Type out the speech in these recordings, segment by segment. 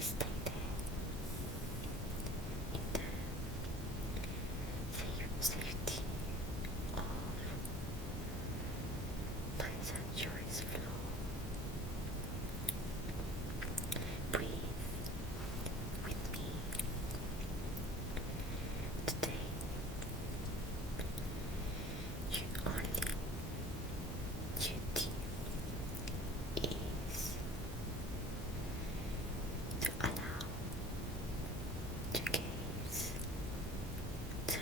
stay there in the safety of my sanctuary's floor. Breathe with me today. Your only duty is to allow to gaze, to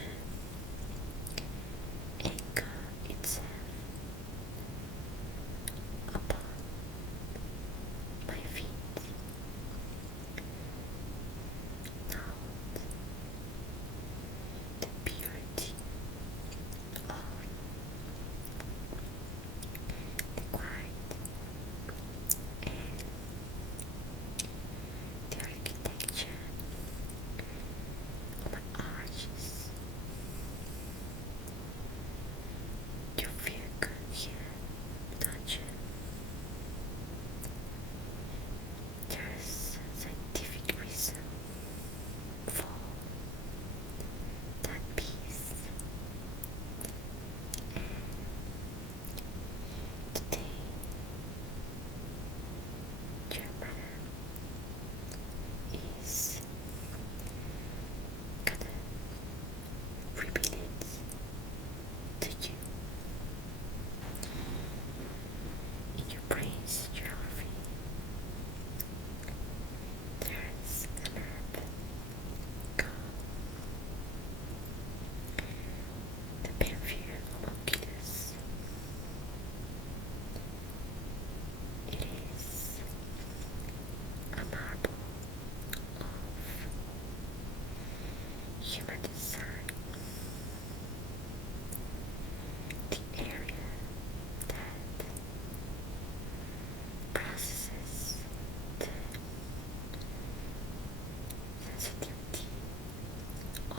anchor itself upon my feet. Note the purity of the quiet and the architecture of my arches. You feel good here, don't you? There's scientific reason for that peace. And today, your mother is gonna repeat it to you in your brain's geography. There's a map called the Benview Homunculus. It is a marble of human design. The area that processes the sensitivity of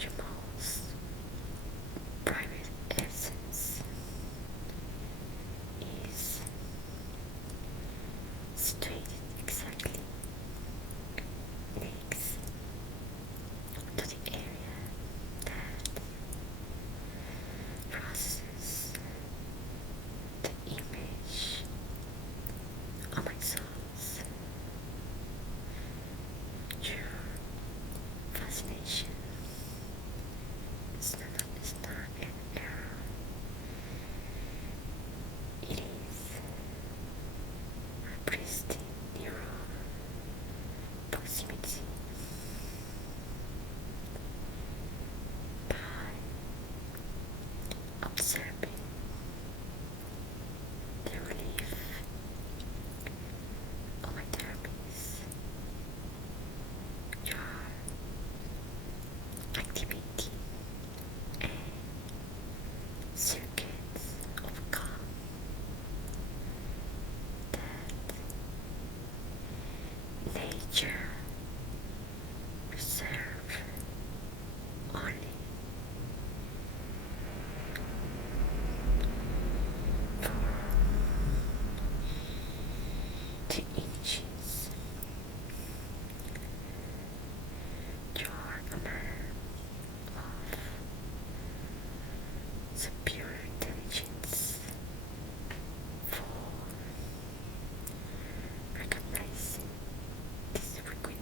your most private essence is situated exactly next to the area that processes the image of my soul's. Your fascination is not an error. It is a pristine neural proximity. By observing the relief of my dermis, you are activating a circuits of calm that nature reserve only for the inches. You are a man of superior intelligence for recognizing this frequency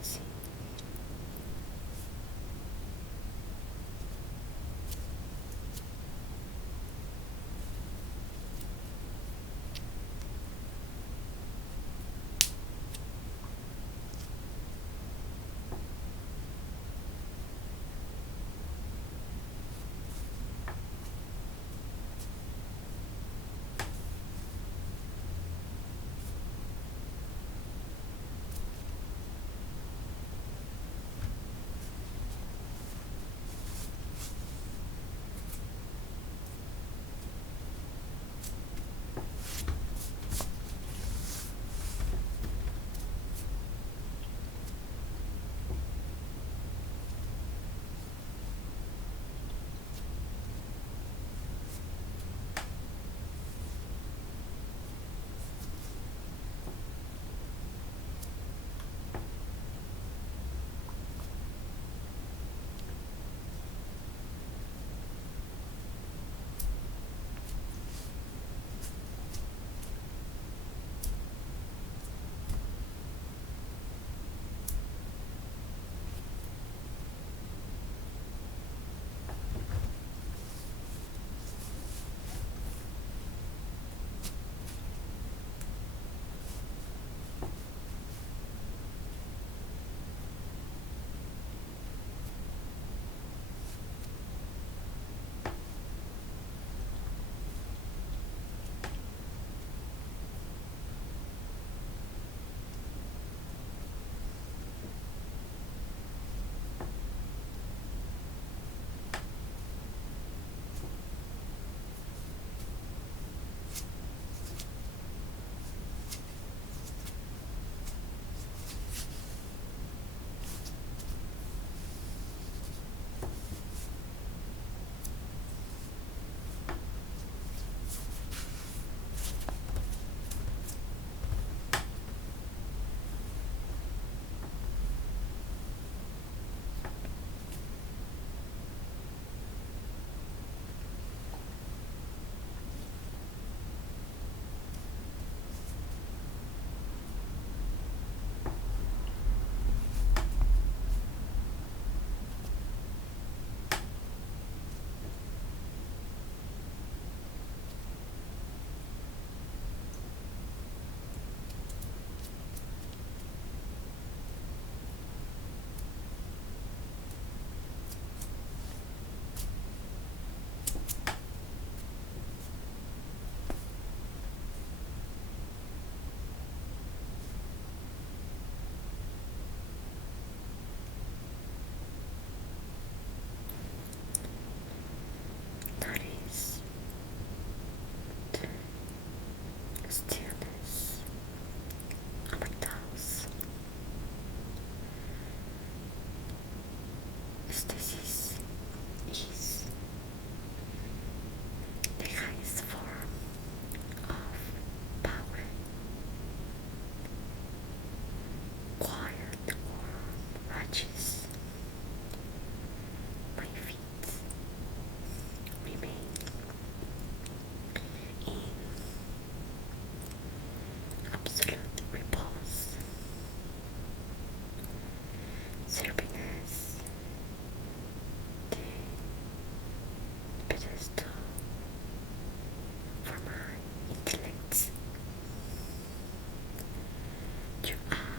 your eyes.